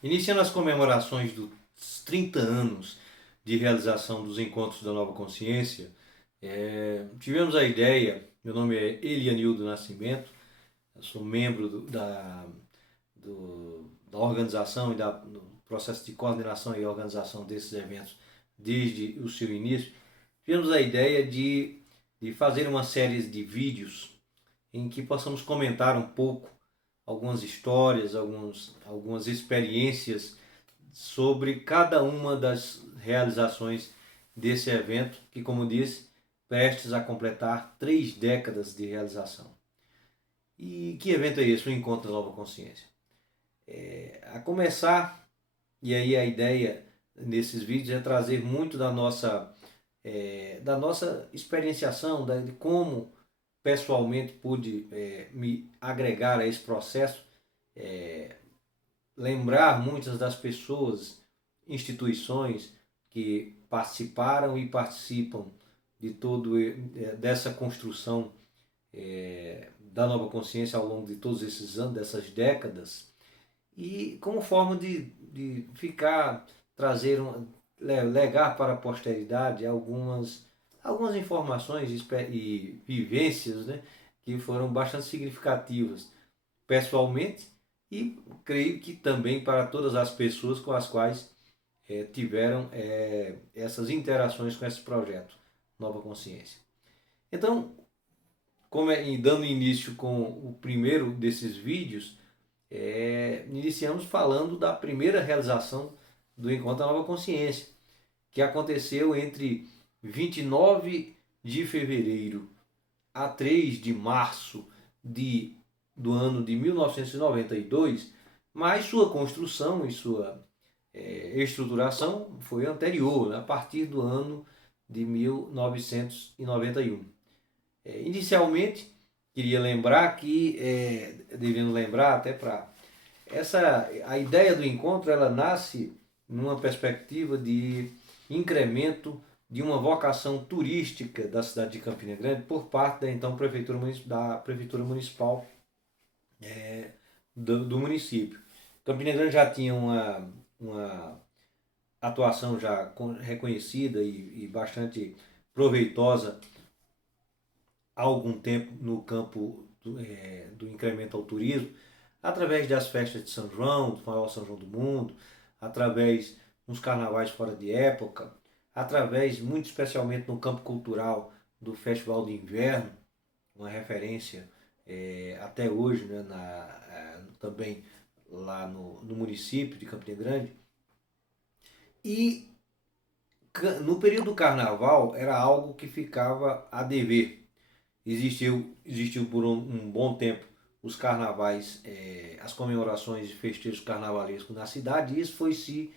Iniciando as comemorações dos 30 anos de realização dos Encontros da Nova Consciência, tivemos a ideia, meu nome é Elianildo Nascimento, eu sou membro da organização e do processo de coordenação e organização desses eventos desde o seu início. Tivemos a ideia de fazer uma série de vídeos em que possamos comentar um pouco algumas histórias, algumas experiências sobre cada uma das realizações desse evento, que, como disse, prestes a completar 3 décadas de realização. E que evento é esse? O Encontro da Nova Consciência. A começar, e aí a ideia nesses vídeos é trazer muito da nossa experienciação, de como pessoalmente pude me agregar a esse processo, lembrar muitas das pessoas, instituições que participaram e participam de dessa construção da nova consciência ao longo de todos esses anos, dessas décadas, e como forma de ficar, legar para a posteridade algumas informações e vivências, né, que foram bastante significativas pessoalmente e creio que também para todas as pessoas com as quais tiveram essas interações com esse projeto Nova Consciência. Então, dando início com o primeiro desses vídeos, iniciamos falando da primeira realização do Encontro da Nova Consciência, que aconteceu entre 29 de fevereiro a 3 de março do ano de 1992, mas sua construção e sua estruturação foi anterior, né, a partir do ano de 1991. Inicialmente, queria lembrar que, devendo lembrar até para a ideia do encontro, ela nasce numa perspectiva de incremento de uma vocação turística da cidade de Campina Grande por parte da então prefeitura municipal do município. Campina Grande já tinha uma atuação já reconhecida e bastante proveitosa há algum tempo no campo do incremento ao turismo, através das festas de São João, do maior São João do mundo, através dos carnavais fora de época, através, muito especialmente no campo cultural, do Festival de Inverno, uma referência até hoje, né, também lá no município de Campina Grande. E no período do carnaval era algo que ficava a dever. Existiu por um bom tempo os carnavais, as comemorações de festejos carnavalescos na cidade, e isso foi sendo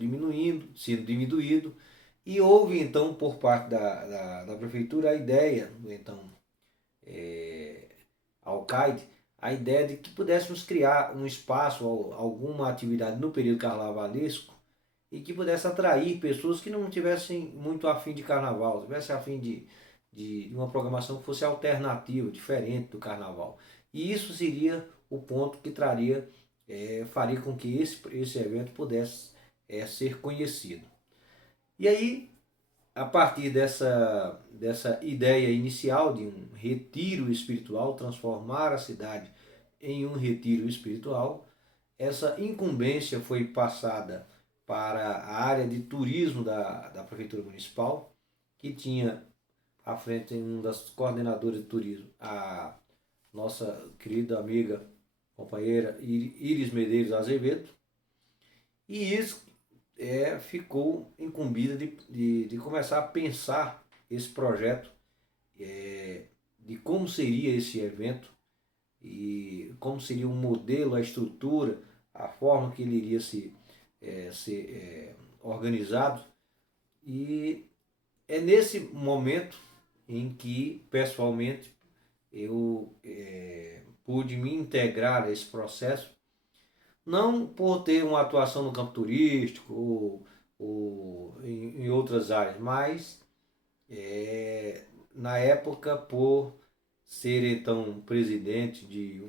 diminuído, e houve então por parte da prefeitura a ideia, do então Alcaide, a ideia de que pudéssemos criar um espaço, alguma atividade no período carnavalesco, e que pudesse atrair pessoas que não tivessem muito afim de carnaval, tivessem afim de uma programação que fosse alternativa, diferente do carnaval. E isso seria o ponto que faria com que esse evento pudesse ser conhecido. E aí, a partir dessa ideia inicial de um retiro espiritual, transformar a cidade em um retiro espiritual, essa incumbência foi passada para a área de turismo da Prefeitura Municipal, que tinha à frente uma das coordenadoras de turismo, a nossa querida amiga, companheira Iris Medeiros Azevedo, e isso ficou incumbida de começar a pensar esse projeto, de como seria esse evento e como seria o modelo, a estrutura, a forma que ele iria ser organizado. E é nesse momento em que, pessoalmente, eu pude me integrar a esse processo, não por ter uma atuação no campo turístico ou em outras áreas, mas na época por ser então presidente de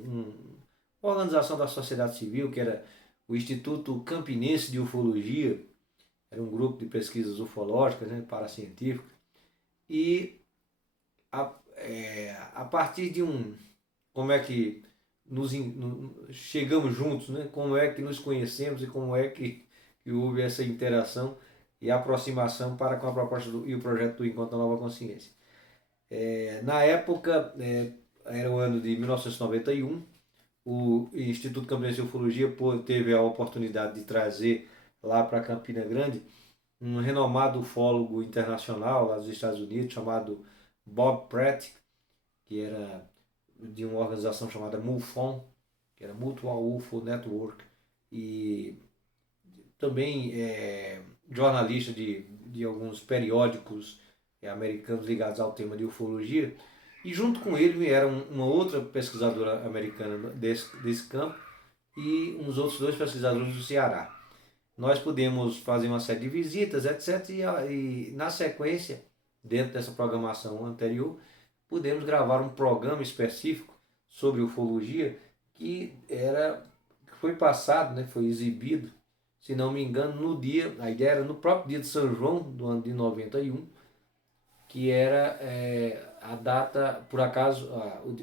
uma organização da sociedade civil, que era o Instituto Campinense de Ufologia, era um grupo de pesquisas ufológicas, né, paracientíficas, e a partir de como é que chegamos juntos, né, como é que nos conhecemos e como é que houve essa interação e aproximação para com a proposta e o projeto do Encontro da Nova Consciência. Na época, era o ano de 1991, o Instituto Campinense de Ufologia teve a oportunidade de trazer lá para Campina Grande um renomado ufólogo internacional lá dos Estados Unidos, chamado Bob Pratt, que era de uma organização chamada MUFON, que era Mutual UFO Network, e também jornalista de alguns periódicos americanos ligados ao tema de ufologia. E junto com ele vieram uma outra pesquisadora americana desse campo e uns outros dois pesquisadores do Ceará. Nós pudemos fazer uma série de visitas, etc. E na sequência, dentro dessa programação anterior, pudemos gravar um programa específico sobre ufologia que foi passado, né, foi exibido, se não me engano, a ideia era no próprio dia de São João, do ano de 91, que era a data, por acaso,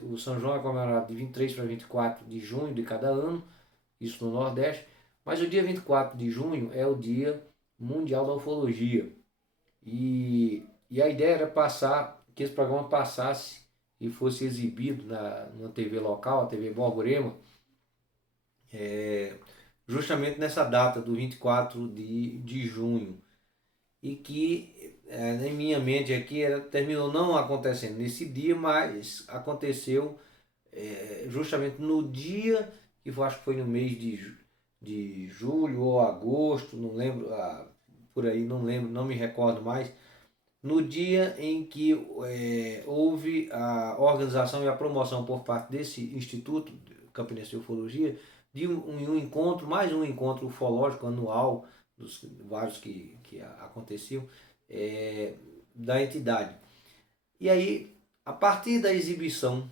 o São João é comemorado de 23 para 24 de junho de cada ano, isso no Nordeste, mas o dia 24 de junho é o Dia Mundial da Ufologia. E a ideia era que esse programa passasse e fosse exibido na TV local, a TV Borborema, justamente nessa data do 24 de junho. E que, em minha mente aqui, terminou não acontecendo nesse dia, mas aconteceu justamente no dia, que acho que foi no mês de julho ou agosto, não lembro, por aí, não lembro, não me recordo mais, no dia em que houve a organização e a promoção por parte desse Instituto Campinense de Ufologia de um encontro, mais um encontro ufológico anual, dos vários que aconteciam, da entidade. E aí, a partir da exibição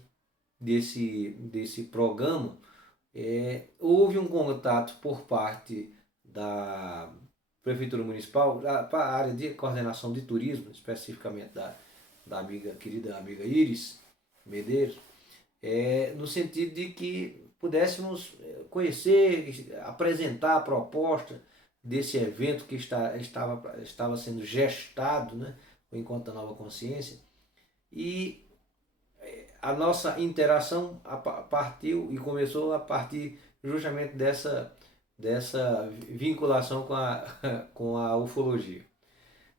desse programa, houve um contato por parte da Prefeitura Municipal para a área de coordenação de turismo, especificamente da querida amiga Iris Medeiros, no sentido de que pudéssemos conhecer, apresentar a proposta desse evento que estava sendo gestado, né, o Encontro da Nova Consciência, e a nossa interação partiu e começou a partir justamente dessa vinculação com a ufologia.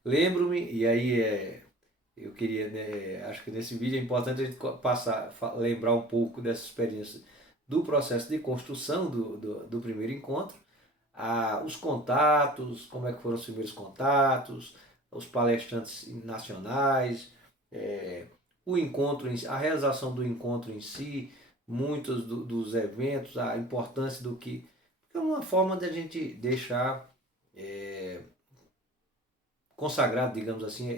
Lembro-me, e aí eu queria, né, acho que nesse vídeo é importante a gente lembrar um pouco dessa experiência do processo de construção do primeiro encontro, os contatos, como é que foram os primeiros contatos, os palestrantes nacionais, o encontro, a realização do encontro em si, muitos dos eventos, a importância do que... É uma forma de a gente deixar consagrado, digamos assim,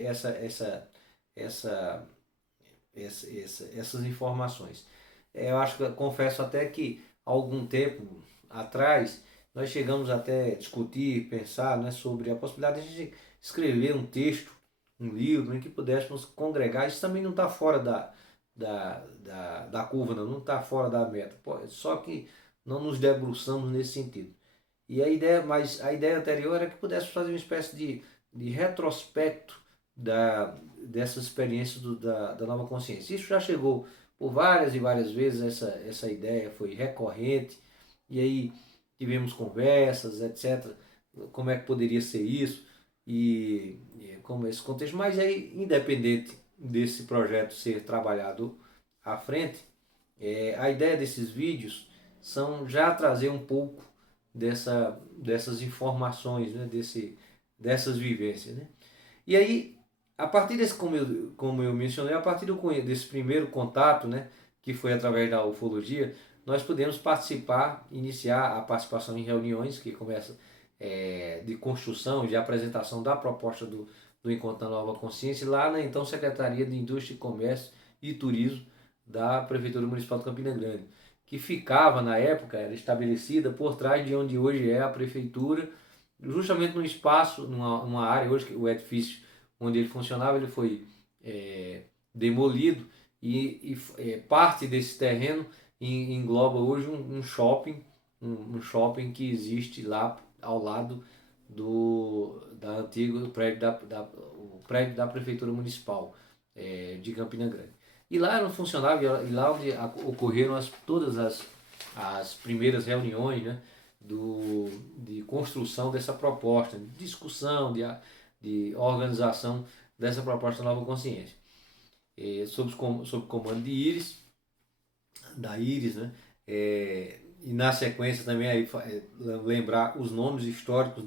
essas informações. Eu acho que, confesso até que há algum tempo atrás nós chegamos até a discutir, pensar, né, sobre a possibilidade de a gente escrever um texto, um livro em que pudéssemos congregar. Isso também não está fora da curva, não está fora da meta. Só que não nos debruçamos nesse sentido. Mas a ideia anterior era que pudéssemos fazer uma espécie de retrospecto dessas experiências da nova consciência. Isso já chegou por várias e várias vezes, essa ideia foi recorrente, e aí tivemos conversas, etc. Como é que poderia ser isso, e como esse contexto. Mas aí, independente desse projeto ser trabalhado à frente, a ideia desses vídeos são já trazer um pouco dessas informações, né, dessas vivências. Né? E aí, a partir desse, como eu mencionei, a partir desse primeiro contato, né, que foi através da ufologia, nós podemos iniciar a participação em reuniões que começam de construção, de apresentação da proposta do Encontro da Nova Consciência, lá na então Secretaria de Indústria, Comércio e Turismo da Prefeitura Municipal de Campina Grande. que ficava na época, era estabelecida por trás de onde hoje é a prefeitura, justamente num espaço, numa área, hoje o edifício onde ele funcionava, ele foi demolido e parte desse terreno engloba hoje um shopping, um shopping que existe lá ao lado da antiga prédio o prédio da prefeitura municipal de Campina Grande. E lá não funcionava, e lá onde ocorreram todas as primeiras reuniões, né, de construção dessa proposta, de discussão, de organização dessa proposta da Nova Consciência. Sob comando de Íris, da Íris, né? E na sequência também aí, lembrar os nomes históricos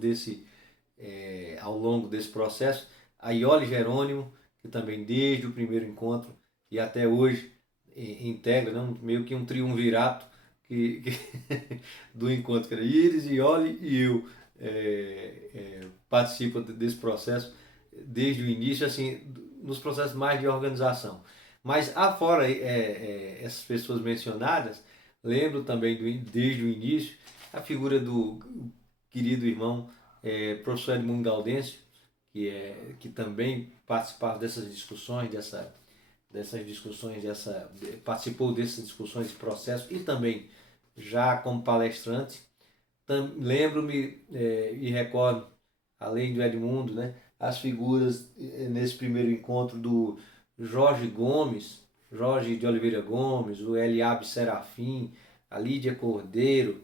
ao longo desse processo. A Iole Jerônimo, que também desde o primeiro encontro e até hoje integra, né, meio que um triunvirato que do encontro, que era Iris, Iole e eu participa desse processo desde o início, assim, nos processos mais de organização. Mas afora essas pessoas mencionadas, lembro também desde o início a figura do querido irmão professor Edmundo Gaudêncio, que também participava dessas discussões, participou dessas discussões de processo e também já como palestrante. Lembro-me e recordo, além do Edmundo, né, as figuras nesse primeiro encontro do Jorge Gomes, Jorge de Oliveira Gomes, o Eliabe Serafim, a Lídia Cordeiro,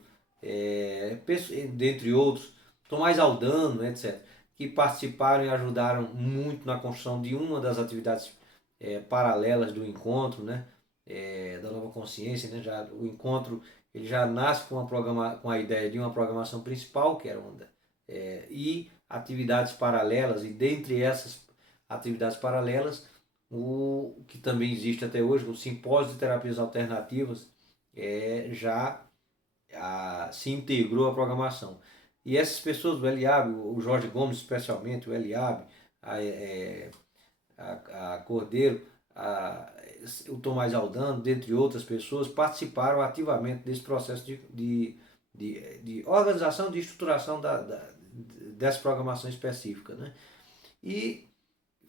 dentre outros, Tomás Aldano, etc., que participaram e ajudaram muito na construção de uma das atividades paralelas do encontro, né, da Nova Consciência. Né, o encontro ele já nasce com a ideia de uma programação principal, que era e atividades paralelas, e dentre essas atividades paralelas, o que também existe até hoje, o Simpósio de Terapias Alternativas, já se integrou à programação. E essas pessoas, o Eliabe, o Jorge Gomes especialmente, o Eliabe, a Cordeiro, o Tomás Aldano, dentre outras pessoas, participaram ativamente desse processo de organização, de estruturação dessa programação específica. Né? E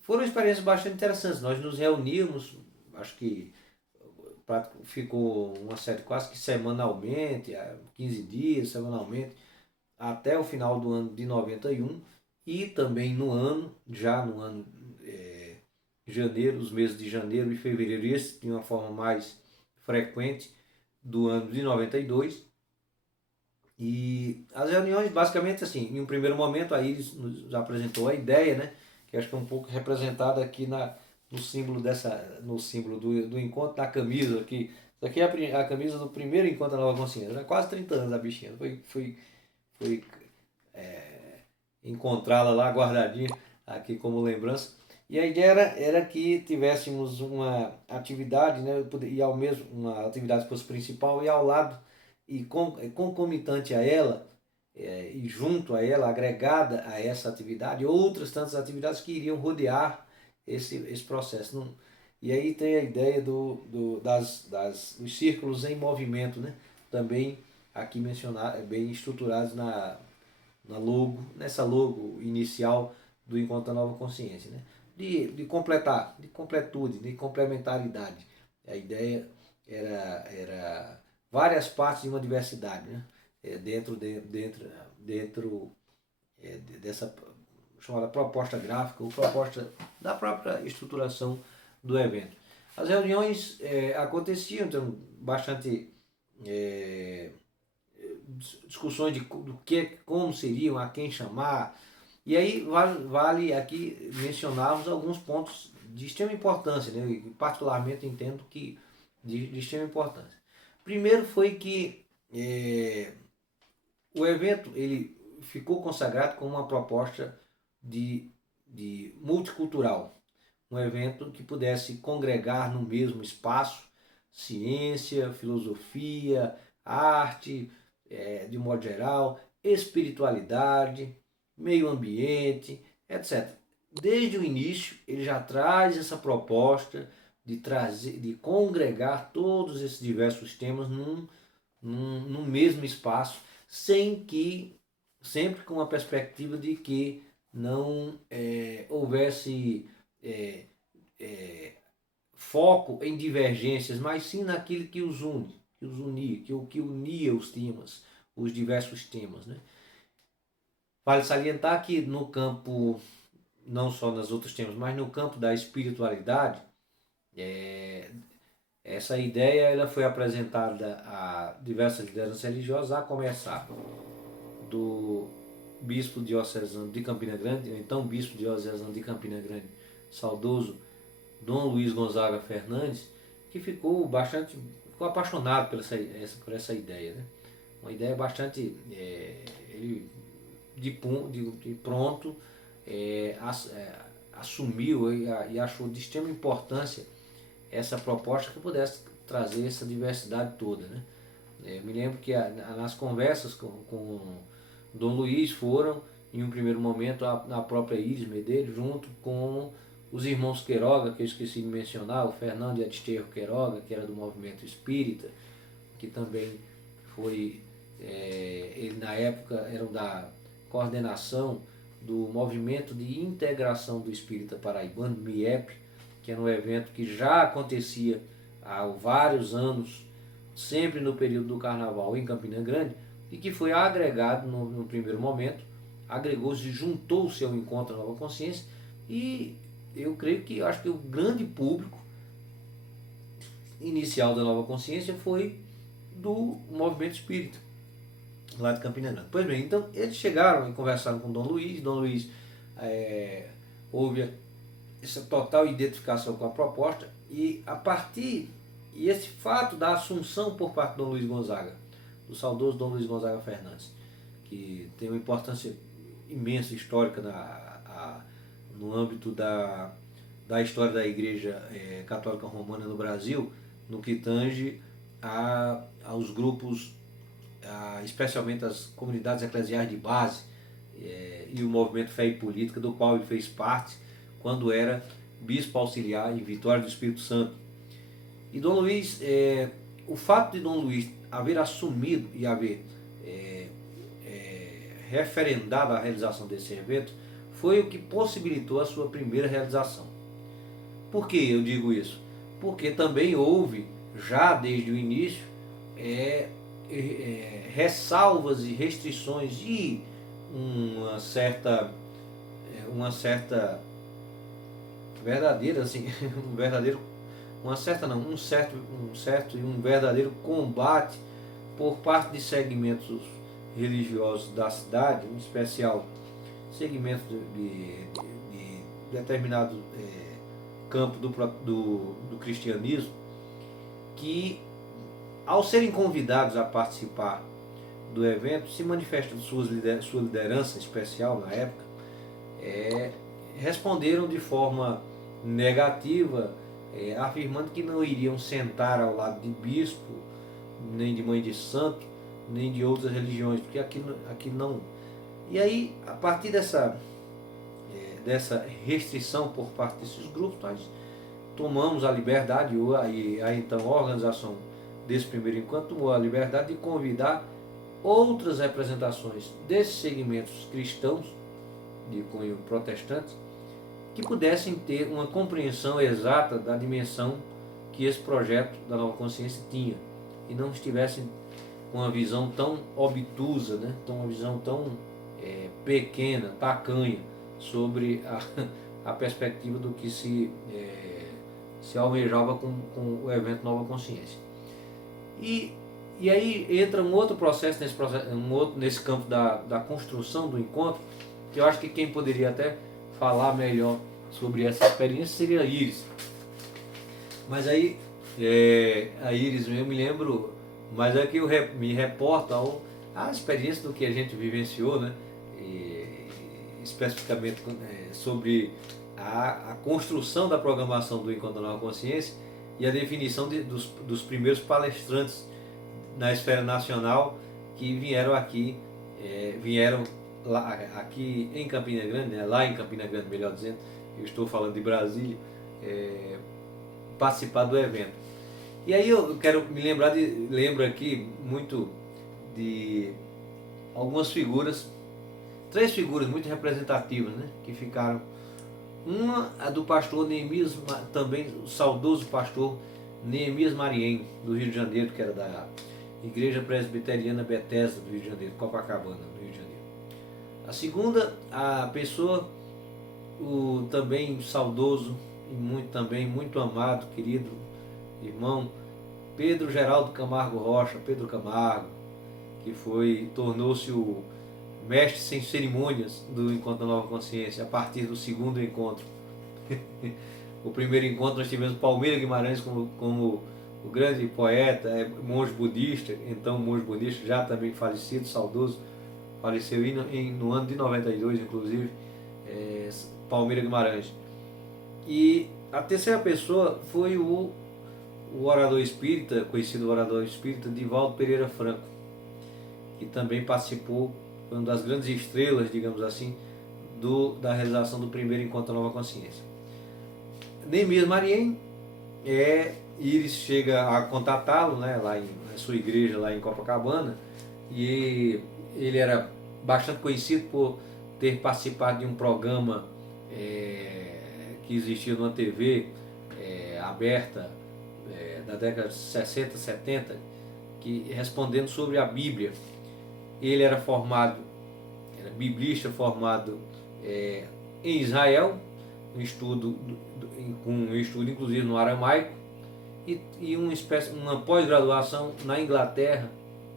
foram experiências bastante interessantes. Nós nos reunimos, acho que ficou uma série quase que semanalmente, 15 dias semanalmente, até o final do ano de 91 e também no ano janeiro, os meses de janeiro e fevereiro, esse de uma forma mais frequente, do ano de 92. E as reuniões, basicamente assim, em um primeiro momento a Iris nos apresentou a ideia, né, que acho que é um pouco representada aqui no símbolo do encontro, da camisa aqui. Isso aqui é a camisa do primeiro encontro da Nova Consciência, já quase 30 anos a bichinha, foi encontrá-la lá guardadinha aqui como lembrança. E a ideia era que tivéssemos uma atividade, né, e ao mesmo uma atividade que fosse principal e ao lado e concomitante a ela e junto a ela, agregada a essa atividade, outras tantas atividades que iriam rodear esse processo. E aí tem a ideia dos círculos em movimento, né? Também aqui mencionado, bem estruturados nessa logo inicial do Encontro da Nova Consciência. Né? De completar, de completude, de complementaridade. A ideia era várias partes de uma diversidade, né? Dentro dessa chamada proposta gráfica ou proposta da própria estruturação do evento. As reuniões aconteciam, então, bastante discussões como seriam, a quem chamar. E aí vale aqui mencionarmos alguns pontos de extrema importância, né? E particularmente entendo que de extrema importância. Primeiro foi que o evento ele ficou consagrado como uma proposta de multicultural, um evento que pudesse congregar no mesmo espaço ciência, filosofia, arte, de modo geral, espiritualidade, meio ambiente, etc. Desde o início ele já traz essa proposta de trazer, de congregar todos esses diversos temas num mesmo espaço, sem que, sempre com a perspectiva de que não houvesse foco em divergências, mas sim naquilo que os une, que os unia, que unia os temas, os diversos temas, né? Vale salientar que no campo, não só nos outros temas, mas no campo da espiritualidade, essa ideia ela foi apresentada a diversas lideranças religiosas, a começar do bispo diocesano de Campina Grande, então bispo diocesano de Campina Grande, saudoso Dom Luiz Gonzaga Fernandes, que ficou apaixonado por essa ideia, né? Uma ideia bastante, ele de pronto assumiu e achou de extrema importância essa proposta que pudesse trazer essa diversidade toda, né? Me lembro que nas conversas com Dom Luiz foram, em um primeiro momento, a própria Iris Medeiros, junto com os irmãos Queiroga, que eu esqueci de mencionar, o Fernando e a Desterro Queiroga, que era do movimento espírita, que também foi, ele na época era da coordenação do Movimento de Integração do Espírita Paraibano, MIEP, que era um evento que já acontecia há vários anos, sempre no período do Carnaval em Campina Grande, e que foi agregado no primeiro momento, agregou-se, juntou-se ao Encontro Nova Consciência, e eu creio que, acho que o grande público inicial da Nova Consciência foi do movimento espírita, lá de Campina Grande. Pois bem, então eles chegaram e conversaram com Dom Luiz. Dom Luiz houve essa total identificação com a proposta, e esse fato da assunção por parte de Dom Luiz Gonzaga, do saudoso Dom Luiz Gonzaga Fernandes, que tem uma importância imensa histórica no âmbito da história da Igreja Católica Romana no Brasil, no que tange aos grupos, especialmente as comunidades eclesiais de base, e o movimento Fé e Política, do qual ele fez parte quando era bispo auxiliar em Vitória do Espírito Santo. E Dom Luiz, o fato de Dom Luiz haver assumido e haver referendado a realização desse evento foi o que possibilitou a sua primeira realização. Por que eu digo isso? Porque também houve, já desde o início, ressalvas e restrições e uma certa verdadeira, assim, um certo e um verdadeiro combate por parte de segmentos religiosos da cidade, em especial segmentos de determinado campo do cristianismo, que, ao serem convidados a participar do evento, se manifestam sua liderança especial na época, responderam de forma negativa, afirmando que não iriam sentar ao lado de bispo, nem de mãe de santo, nem de outras religiões, porque aquilo não. E aí, a partir dessa restrição por parte desses grupos, nós tomamos a liberdade, e a então a organização desse primeiro encontro tomou a liberdade de convidar outras representações desses segmentos cristãos, de cunho protestante, que pudessem ter uma compreensão exata da dimensão que esse projeto da Nova Consciência tinha, e não estivessem com uma visão tão obtusa, né? Uma visão tão pequena, tacanha, sobre a perspectiva do que se almejava com o evento Nova Consciência. E aí entra um outro processo, nesse campo da construção do encontro, que eu acho que quem poderia até falar melhor sobre essa experiência seria a Iris. Mas aí, a Iris, eu me lembro, mas é que eu me reporto à experiência do que a gente vivenciou, né? Especificamente sobre a construção da programação do Encontro da Nova Consciência e a definição dos primeiros palestrantes na esfera nacional que vieram aqui em Campina Grande, né? Lá em Campina Grande, melhor dizendo, eu estou falando de Brasília, participar do evento. E aí eu quero me lembro aqui muito de algumas figuras, 3 figuras muito representativas, né, que ficaram. Uma, a do pastor Neemias, também o saudoso pastor Neemias Mariem, do Rio de Janeiro, que era da Igreja Presbiteriana Bethesda do Rio de Janeiro, Copacabana, do Rio de Janeiro. A segunda, a pessoa, o também saudoso e muito amado, querido irmão Pedro Geraldo Camargo Rocha, Pedro Camargo, que tornou-se o mestre sem cerimônias do Encontro da Nova Consciência, a partir do segundo encontro. O primeiro encontro nós tivemos Palmeira Guimarães como o grande poeta, monge budista, então monge budista já também falecido, saudoso, faleceu no ano de 92, inclusive, Palmeira Guimarães. E a terceira pessoa foi o orador espírita, conhecido orador espírita, Divaldo Pereira Franco, que também participou, foi uma das grandes estrelas, digamos assim, da realização do primeiro Encontro da Nova Consciência. Neemias Mariem, Iris chega a contatá-lo, né, lá na sua igreja, lá em Copacabana, e ele era bastante conhecido por ter participado de um programa que existia numa TV aberta da década de 60, 70, respondendo sobre a Bíblia. Ele era biblista formado em Israel, com um estudo inclusive no aramaico, e uma pós-graduação na Inglaterra,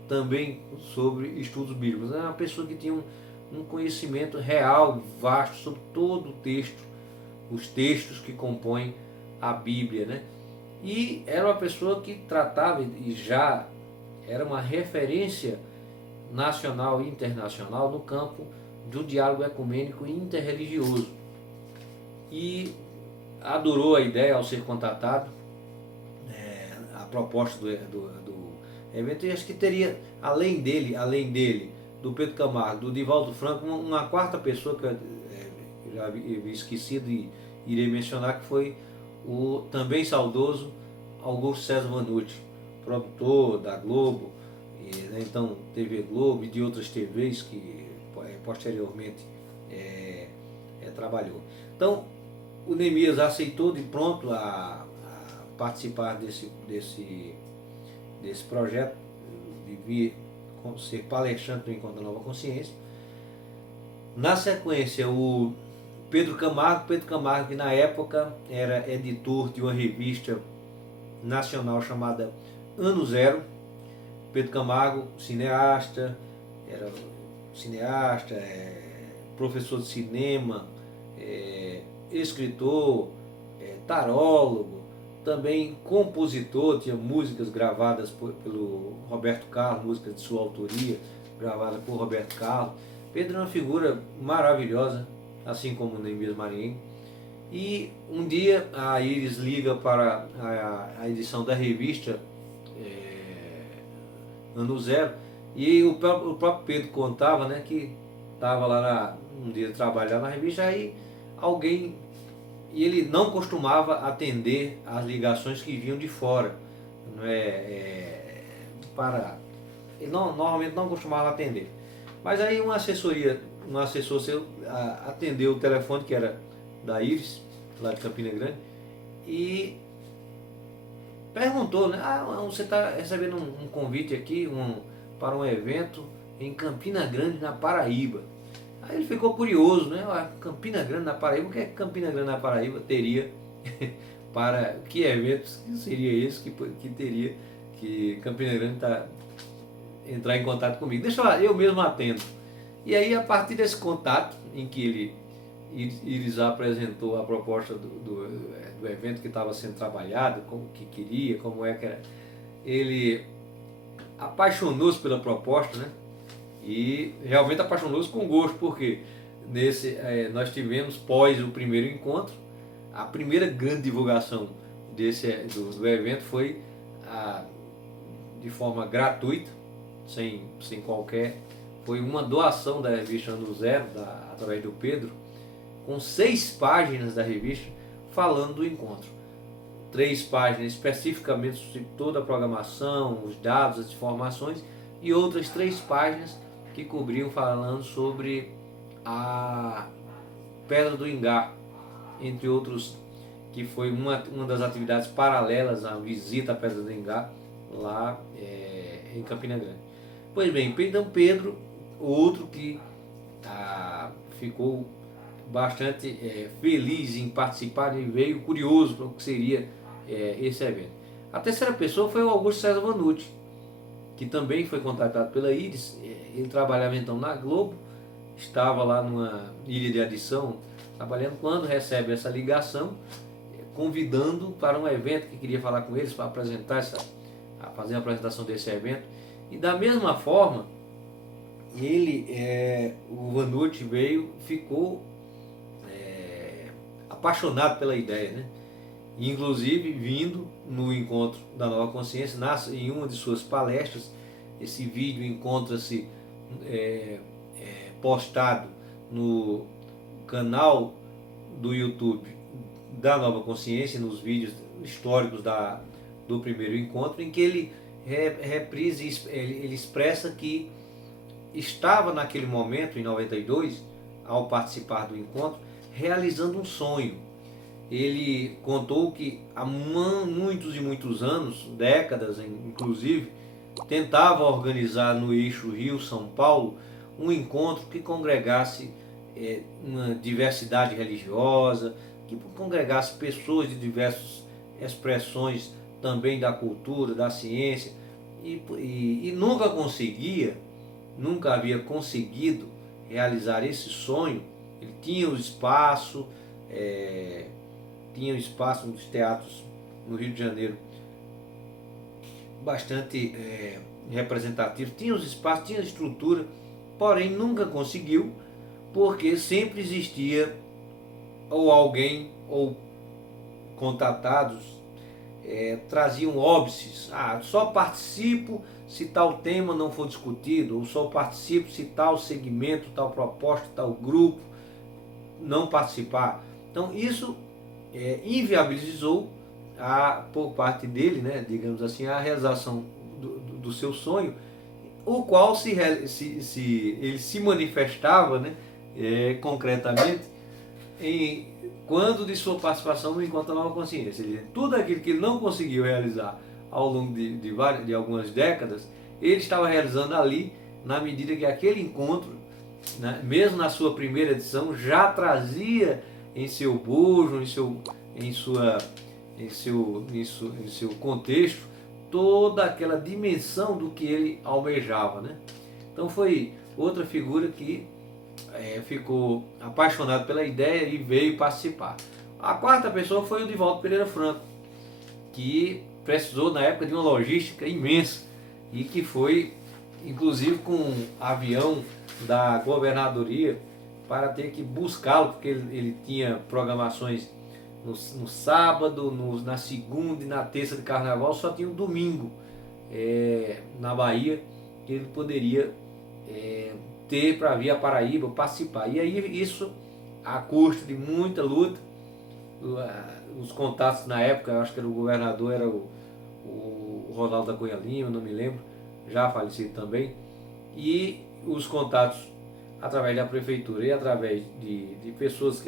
também sobre estudos bíblicos. Era uma pessoa que tinha um conhecimento real, vasto, sobre todo o texto, os textos que compõem a Bíblia, né? E era uma pessoa que tratava, e já era uma referência nacional e internacional no campo do diálogo ecumênico e interreligioso. E adorou a ideia ao ser contatado, a proposta do evento, e acho que teria, além dele, do Pedro Camargo, do Divaldo Franco, uma quarta pessoa que eu já havia esquecido e irei mencionar, que foi o também saudoso Augusto César Vanucci, produtor da Globo, então TV Globo e de outras TVs que posteriormente trabalhou. Então o Neemias aceitou de pronto a participar desse projeto, de vir ser palestrante do Encontro da Nova Consciência. Na sequência, o Pedro Camargo, que na época era editor de uma revista nacional chamada Ano Zero. Pedro Camargo, cineasta, professor de cinema, escritor, tarólogo, também compositor, tinha músicas gravadas pelo Roberto Carlos, músicas de sua autoria, gravadas por Roberto Carlos. Pedro é uma figura maravilhosa, assim como o Neemias Mariem. E um dia a Iris liga para a edição da revista Ano Zero, e o próprio Pedro contava, né, que estava lá um dia trabalhando na revista, aí e ele não costumava atender as ligações que vinham de fora, ele normalmente não costumava atender, mas aí um assessor seu atendeu o telefone, que era da Iris, lá de Campina Grande, e perguntou, né, você está recebendo um convite aqui para um evento em Campina Grande, na Paraíba. Aí ele ficou curioso, né? Campina Grande na Paraíba, o que é que Campina Grande na Paraíba teria para que eventos seria esse que teria que Campina Grande entrar em contato comigo? Deixa eu mesmo atendo. E aí, a partir desse contato, em que Iris apresentou a proposta do evento que estava sendo trabalhado, como que queria, como que era, ele apaixonou-se pela proposta, né? E realmente apaixonou-se com gosto, porque nós tivemos, pós o primeiro encontro, a primeira grande divulgação do evento foi de forma gratuita, sem qualquer, foi uma doação da revista Ano Zero, através do Pedro, com 6 páginas da revista falando do encontro. 3 páginas especificamente sobre toda a programação, os dados, as informações, e outras 3 páginas que cobriam falando sobre a Pedra do Ingá, entre outros, que foi uma das atividades paralelas à visita à Pedra do Ingá, lá em Campina Grande. Pois bem, então Pedro, outro que ficou bastante feliz em participar e veio curioso para o que seria esse evento. A terceira pessoa foi o Augusto César Vanucci, que também foi contratado pela Iris. Ele trabalhava então na Globo, estava lá numa ilha de adição trabalhando, quando recebe essa ligação convidando para um evento, que queria falar com eles para apresentar fazer a apresentação desse evento. E da mesma forma, o Vanucci ficou apaixonado pela ideia, né? Inclusive vindo no encontro da Nova Consciência, em uma de suas palestras. Esse vídeo encontra-se postado no canal do YouTube da Nova Consciência, nos vídeos históricos do primeiro encontro, em que ele ele expressa que estava naquele momento, em 92, ao participar do encontro, realizando um sonho. Ele contou que há muitos e muitos anos, décadas inclusive, tentava organizar no eixo Rio-São Paulo um encontro que congregasse uma diversidade religiosa, que congregasse pessoas de diversas expressões também da cultura, da ciência, e nunca havia conseguido realizar esse sonho. Ele tinha o espaço, nos teatros no Rio de Janeiro bastante representativo, tinha os espaços, tinha a estrutura, porém nunca conseguiu, porque sempre existia ou alguém ou contatados traziam óbices. Só participo se tal tema não for discutido, ou só participo se tal segmento, tal proposta, tal grupo não participar. Então isso inviabilizou por parte dele, né, digamos assim, a realização do seu sonho, o qual ele se manifestava, né, concretamente quando de sua participação no Encontro da Nova Consciência. Tudo aquilo que ele não conseguiu realizar ao longo de algumas décadas, ele estava realizando ali, na medida que aquele encontro, né, mesmo na sua primeira edição, já trazia em seu bojo, em seu contexto, toda aquela dimensão do que ele almejava, né? Então foi outra figura que ficou apaixonado pela ideia e veio participar. A quarta pessoa foi o Divaldo Pereira Franco, que precisou na época de uma logística imensa e que foi inclusive com um avião da governadoria para ter que buscá-lo, porque ele tinha programações no sábado, na segunda e na terça de carnaval, só tinha um domingo na Bahia que ele poderia ter para vir a Paraíba participar. E aí isso, a custo de muita luta, os contatos na época, eu acho que era o governador, era o Ronaldo da Cunha Lima, não me lembro, já falecido também, e os contatos através da prefeitura e através de pessoas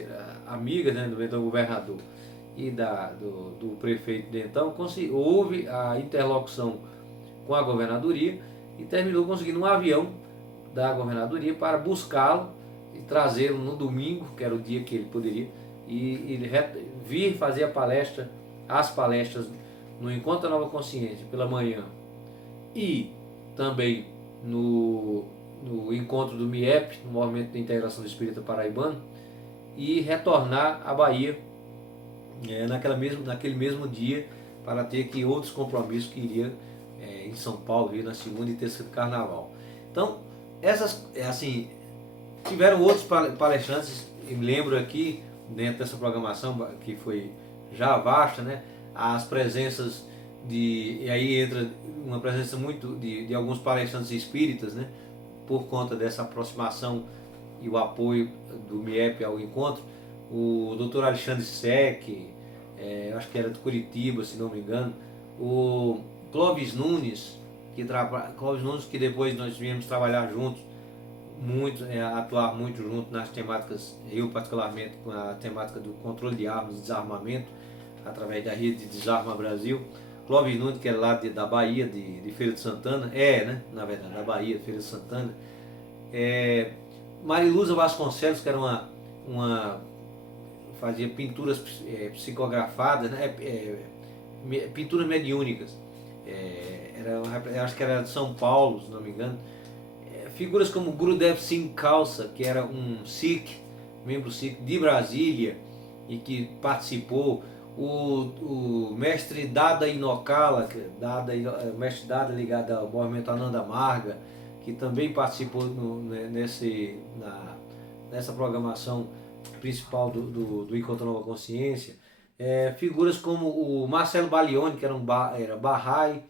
amigas, né, do governador e do prefeito de então, houve a interlocução com a governadoria e terminou conseguindo um avião da governadoria para buscá-lo e trazê-lo no domingo, que era o dia que ele poderia, e vir fazer as palestras no Encontro da Nova Consciência pela manhã e também no encontro do MIEP, no Movimento de Integração Espírita Paraibano, e retornar à Bahia naquele mesmo dia, para ter que outros compromissos que iria em São Paulo, na segunda e terça de carnaval. Então, tiveram outros palestrantes, eu me lembro aqui, dentro dessa programação, que foi já vasta, né, as presenças e aí entra uma presença muito de alguns palestrantes espíritas, né, por conta dessa aproximação e o apoio do MIEP ao encontro, o Dr. Alexandre Sec, acho que era de Curitiba, se não me engano, o Clóvis Nunes, Clóvis Nunes, que depois nós viemos trabalhar juntos, muito, atuar muito junto nas temáticas, eu particularmente com a temática do controle de armas e desarmamento, através da rede de Desarma Brasil. Clóvis Nunes, que é lá da Bahia, de Feira de Santana, né, na verdade, da Bahia, Feira de Santana. Mariluza Vasconcelos, que era fazia pinturas psicografadas, né, pinturas mediúnicas. Acho que era de São Paulo, se não me engano. Figuras como Gurudev Singh Khalsa, que era um Sikh, membro Sikh de Brasília, e que participou. O mestre Dada Inokala, mestre Dada ligado ao movimento Ananda Marga, que também participou nessa programação principal do Encontro Nova Consciência. Figuras como o Marcelo Balioni, que era Bahá'í,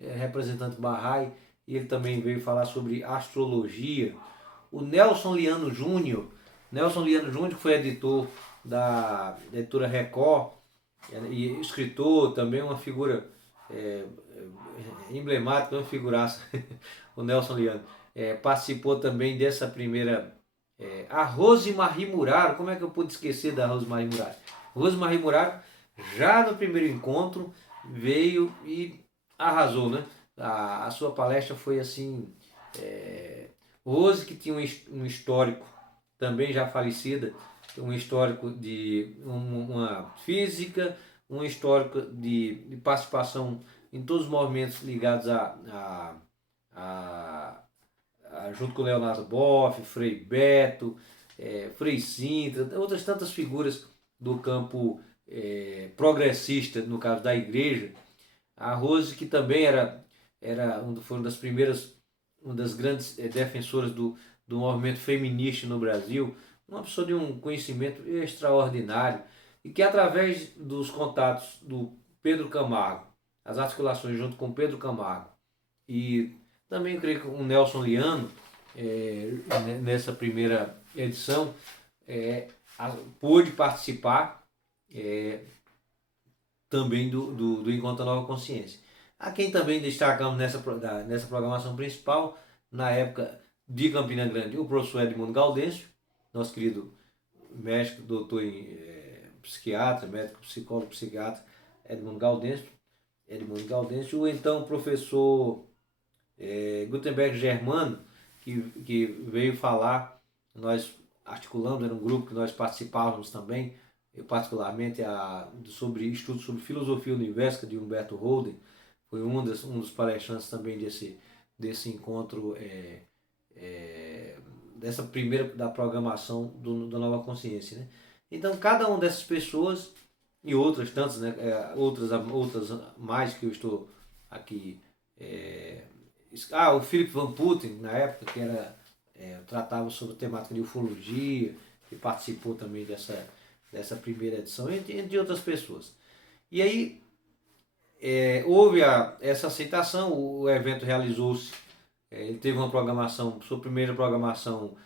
representante Bahá'í, e ele também veio falar sobre astrologia. O Nelson Liano Júnior, que foi editor da editora Record, e escritor, também uma figura emblemática, uma figuraça, o Nelson Liano. Participou também dessa primeira... a Rosemarie Muraro, como é que eu pude esquecer da Rosemarie Muraro? Rosemarie Muraro, já no primeiro encontro, veio e arrasou, né? A sua palestra foi assim... Rose, que tinha um histórico, também já falecida, um histórico de uma física, um histórico de participação em todos os movimentos ligados junto com Leonardo Boff, Frei Beto, Frei Sintra, outras tantas figuras do campo progressista, no caso da igreja. A Rose, que também foi uma das grandes defensoras do movimento feminista no Brasil, uma pessoa de um conhecimento extraordinário, e que através dos contatos do Pedro Camargo, as articulações junto com Pedro Camargo, e também eu creio que o Nelson Liano, nessa primeira edição, pôde participar também do Encontro Nova Consciência. A quem também destacamos nessa programação principal, na época de Campina Grande, o professor Edmundo Gaudêncio, nosso querido médico, doutor em psiquiatra, médico, psicólogo, psiquiatra, Edmundo Gaudêncio, o então professor Gutenberg Germano, que veio falar, nós articulamos, era um grupo que nós participávamos também, eu particularmente, sobre estudos sobre filosofia universal de Humberto Holden, foi um dos palestrantes também desse encontro, dessa primeira da programação da Nova Consciência, né? Então, cada uma dessas pessoas, e outras tantas, né, outras mais que eu estou aqui... o Philip Van Putten, na época, que tratava sobre a temática de ufologia, que participou também dessa primeira edição, entre outras pessoas. E aí houve essa aceitação, o evento realizou-se, ele teve uma programação, sua primeira programação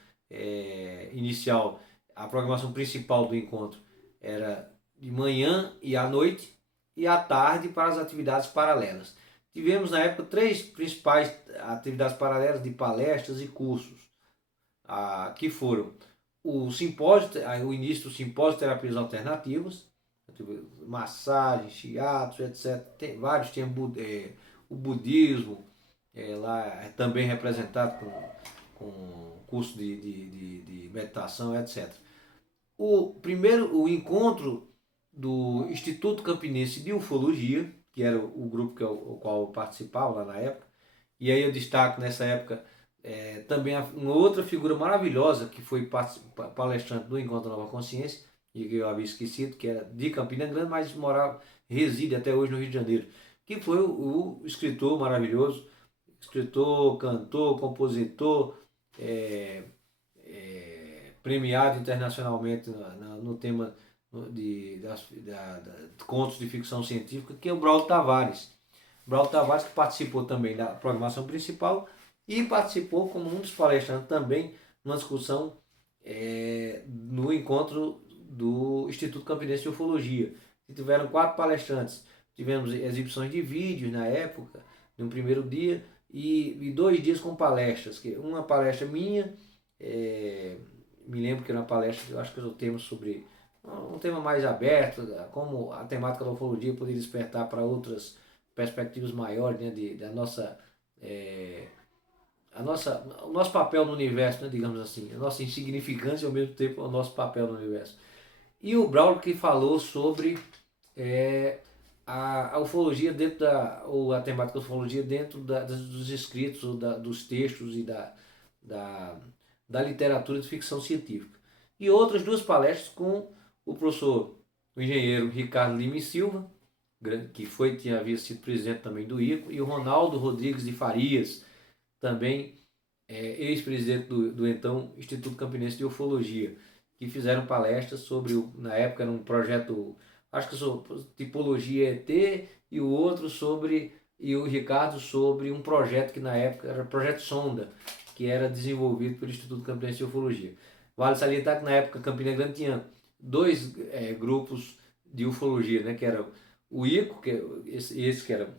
inicial, a programação principal do encontro era de manhã e à noite, e à tarde para as atividades paralelas. Tivemos na época 3 principais atividades paralelas de palestras e cursos, que foram o início do simpósio de terapias alternativas, massagem, shiatsu, etc. Tem vários, tem o budismo, lá também representado com curso de meditação, etc. O encontro do Instituto Campinense de Ufologia, que era o grupo o qual eu participava lá na época, e aí eu destaco nessa época também uma outra figura maravilhosa que foi palestrante do Encontro Nova Consciência, e que eu havia esquecido, que era de Campina Grande, mas reside até hoje no Rio de Janeiro, que foi o escritor maravilhoso, escritor, cantor, compositor, premiado internacionalmente no tema de contos de ficção científica, que é o Braulio Tavares. Braulio Tavares, que participou também da programação principal e participou como um dos palestrantes também numa discussão no encontro do Instituto Campinense de Ufologia. que tiveram 4 palestrantes. Tivemos exibições de vídeos na época, no primeiro dia, e 2 dias com palestras. Uma palestra minha, me lembro que era uma palestra, eu acho que eu tema sobre um tema mais aberto, como a temática da ufologia poderia despertar para outras perspectivas maiores, né, da nossa, o nosso papel no universo, né, digamos assim, a nossa insignificância e ao mesmo tempo o nosso papel no universo. E o Braulio que falou sobre a ufologia dentro ou a temática da ufologia dentro dos escritos, ou dos textos e da literatura de ficção científica. E outras 2 palestras com o professor, o engenheiro Ricardo Lima e Silva, que havia sido presidente também do ICO, e o Ronaldo Rodrigues de Farias, também ex-presidente do então Instituto Campinense de Ufologia, que fizeram palestras sobre, na época era um projeto, acho que sobre tipologia ET, e o outro e o Ricardo sobre um projeto que na época era o Projeto Sonda, que era desenvolvido pelo Instituto Campinense de Ufologia. Vale salientar que na época Campina Grande tinha 2 grupos de ufologia, né, que era o ICO, esse que era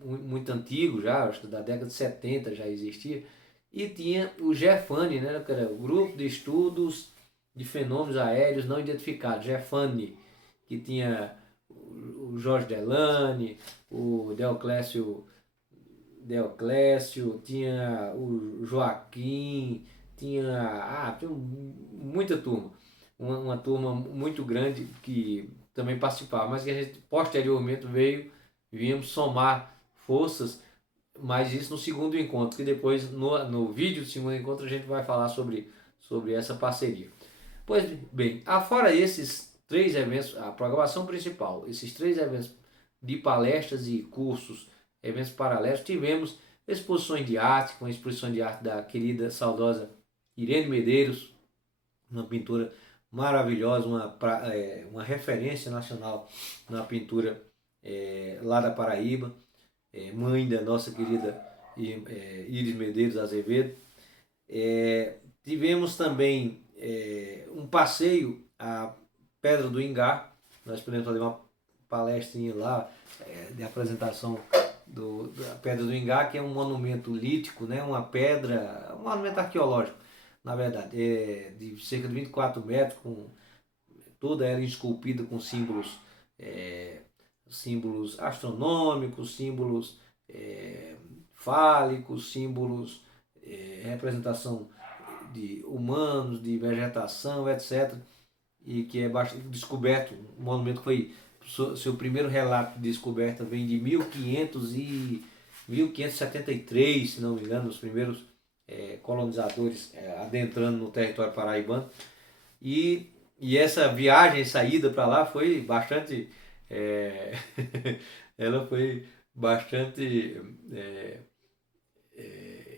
muito antigo já, acho que da década de 70 já existia, e tinha o GEFANI, né, que era o Grupo de Estudos de Fenômenos Aéreos Não Identificados, GEFANI, que tinha o Jorge Delane, o Deoclésio, tinha o Joaquim, tinha muita turma, uma turma muito grande que também participava, mas que a gente posteriormente viemos somar forças, mas isso no segundo encontro, que depois no vídeo do segundo encontro a gente vai falar sobre essa parceria. Pois bem, afora esses 3 eventos, a programação principal, esses 3 eventos de palestras e cursos, eventos paralelos, tivemos exposições de arte, com a exposição de arte da querida, saudosa Irene Medeiros, uma pintura maravilhosa, uma referência nacional na pintura lá da Paraíba, mãe da nossa querida Iris Medeiros Azevedo. Tivemos também um passeio à Pedra do Ingá, nós podemos fazer uma palestrinha lá de apresentação da Pedra do Ingá, que é um monumento lítico, né? Uma pedra, um monumento arqueológico, na verdade, de cerca de 24 metros, com toda ela esculpida com símbolos astronômicos, símbolos fálicos, símbolos, representação de humanos, de vegetação, etc. E que é descoberto, o monumento foi, seu primeiro relato de descoberta vem de 1573, se não me engano, os primeiros colonizadores adentrando no território paraibano. E essa viagem, saída para lá foi bastante ela foi bastante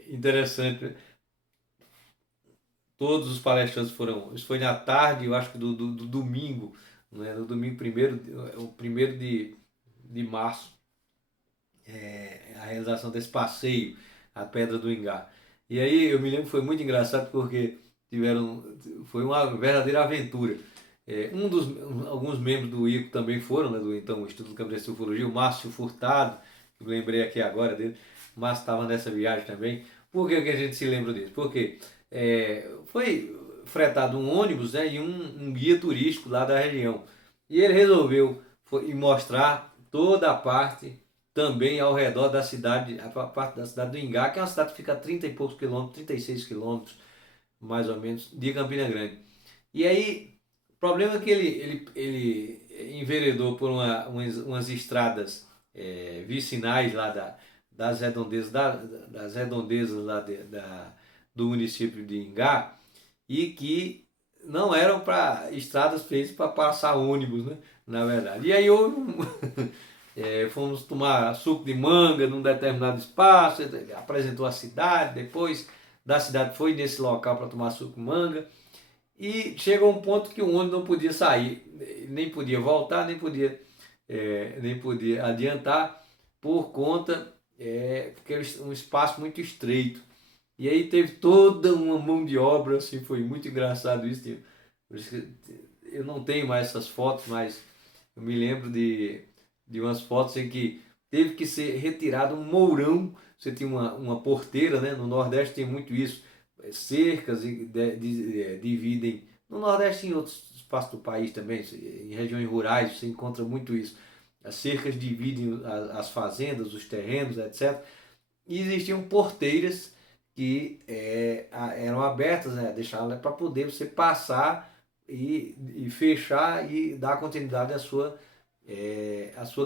interessante. Todos os palestrantes isso foi na tarde, eu acho que do domingo, né? No domingo o primeiro de março, a realização desse passeio à Pedra do Ingá. E aí eu me lembro que foi muito engraçado porque foi uma verdadeira aventura. Alguns membros do ICO também foram, né, do então Instituto Campinense de Ufologia, o Márcio Furtado, que eu lembrei aqui agora dele, o Márcio estava nessa viagem também. Por que a gente se lembra dele? Porque foi fretado um ônibus, né, e um guia turístico lá da região. E ele resolveu mostrar toda a parte também ao redor da cidade, a parte da cidade do Ingá, que é uma cidade que fica a 30 e poucos quilômetros, 36 quilômetros, mais ou menos, de Campina Grande. E aí, o problema é que ele enveredou por umas estradas vicinais lá das redondezas, lá do município de Ingá, e que não eram para estradas feitas para passar ônibus, né? Na verdade. E aí fomos tomar suco de manga num determinado espaço, apresentou a cidade, depois da cidade foi nesse local para tomar suco de manga, e chegou um ponto que o ônibus não podia sair, nem podia voltar, nem podia adiantar, por conta porque era um espaço muito estreito. E aí teve toda uma mão de obra, assim, foi muito engraçado isso. Eu não tenho mais essas fotos, mas Eu me lembro de umas fotos em que teve que ser retirado um mourão. Você tinha uma porteira, né? No Nordeste tem muito isso. Cercas dividem. No Nordeste e em outros espaços do país também, em regiões rurais, você encontra muito isso. As cercas dividem as fazendas, os terrenos, etc. E existiam porteiras que eram abertas, né, deixadas para poder você passar e fechar e dar continuidade à sua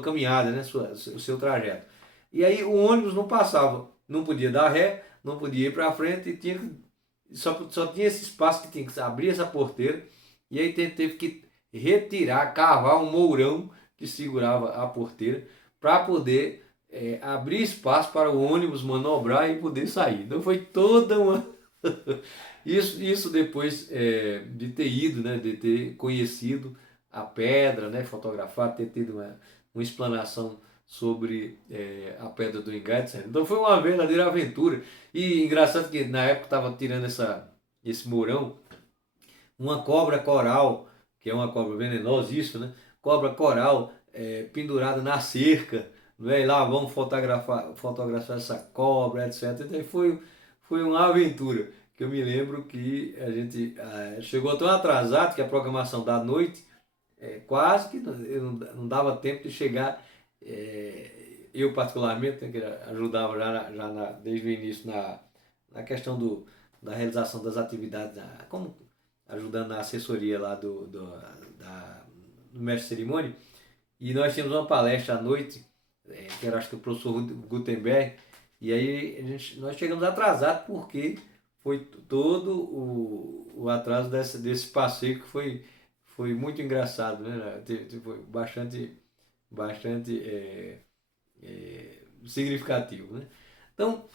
caminhada, né, o seu trajeto. E aí o ônibus não passava, não podia dar ré, não podia ir para frente e só tinha esse espaço que tinha que abrir essa porteira e aí teve que retirar, cavar um mourão que segurava a porteira para poder abrir espaço para o ônibus manobrar e poder sair. Então foi toda uma. Isso depois de ter ido, né, de ter conhecido a pedra, né, fotografar, ter tido uma explanação sobre a pedra do Engai, etc. Então foi uma verdadeira aventura. E engraçado que na época estava tirando esse mourão, uma cobra coral, que é uma cobra venenosa, isso, né? Cobra coral pendurada na cerca, não é? E lá vamos fotografar essa cobra, etc. Então foi uma aventura que eu me lembro que a gente chegou tão atrasado que a programação da noite quase que não dava tempo de chegar. Eu particularmente, né, que ajudava desde o início na questão da realização das atividades, como ajudando na assessoria lá do mestre de cerimônia. E nós tínhamos uma palestra à noite, que era acho que o professor Gutenberg, e aí nós chegamos atrasados porque foi todo o atraso desse passeio que foi muito engraçado, né? Foi bastante significativo, né? Então,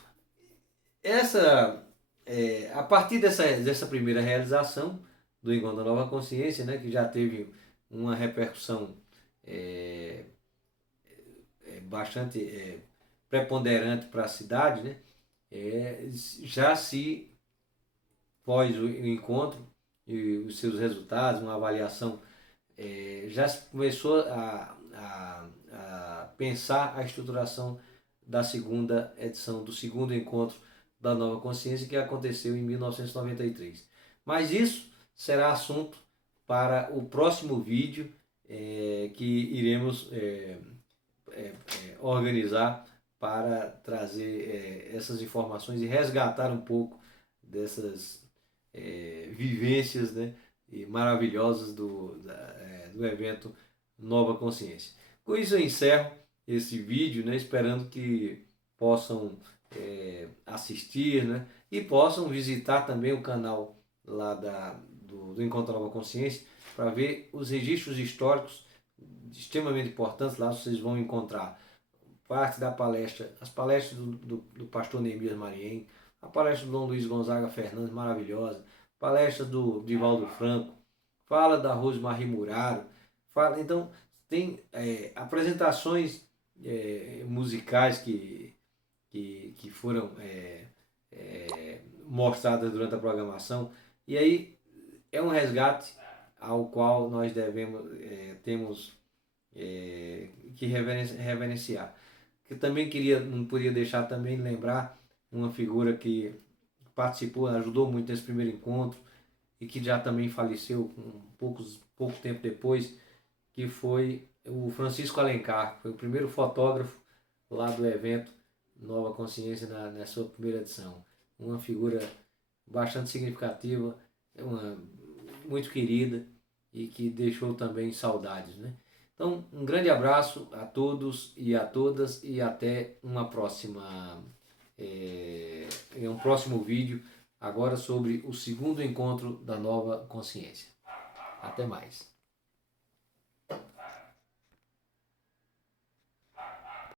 a partir dessa primeira realização do Encontro da Nova Consciência, né, que já teve uma repercussão é, bastante preponderante para a cidade, né, já se, pós o encontro e os seus resultados, uma avaliação, já se começou a pensar a estruturação da segunda edição, do segundo encontro da Nova Consciência, que aconteceu em 1993. Mas isso será assunto para o próximo vídeo que iremos organizar para trazer essas informações e resgatar um pouco dessas vivências, né, e maravilhosas do evento Nova Consciência. Com isso eu encerro esse vídeo, né, esperando que possam assistir, né, e possam visitar também o canal lá do Encontro Nova Consciência para ver os registros históricos extremamente importantes. Lá vocês vão encontrar parte da palestra, as palestras do pastor Neemias Mariem, a palestra do Dom Luiz Gonzaga Fernandes, maravilhosa, palestra do Divaldo Franco, fala da Rosemarie Muraro, então tem apresentações musicais que foram mostradas durante a programação, e aí é um resgate ao qual nós temos que reverenciar. Que também não podia deixar também lembrar uma figura que participou, ajudou muito nesse primeiro encontro e que já também faleceu pouco tempo depois, que foi o Francisco Alencar, que foi o primeiro fotógrafo lá do evento Nova Consciência na sua primeira edição. Uma figura bastante significativa, muito querida e que deixou também saudades, né? Então, um grande abraço a todos e a todas e até um próximo vídeo agora sobre o segundo encontro da Nova Consciência. Até mais.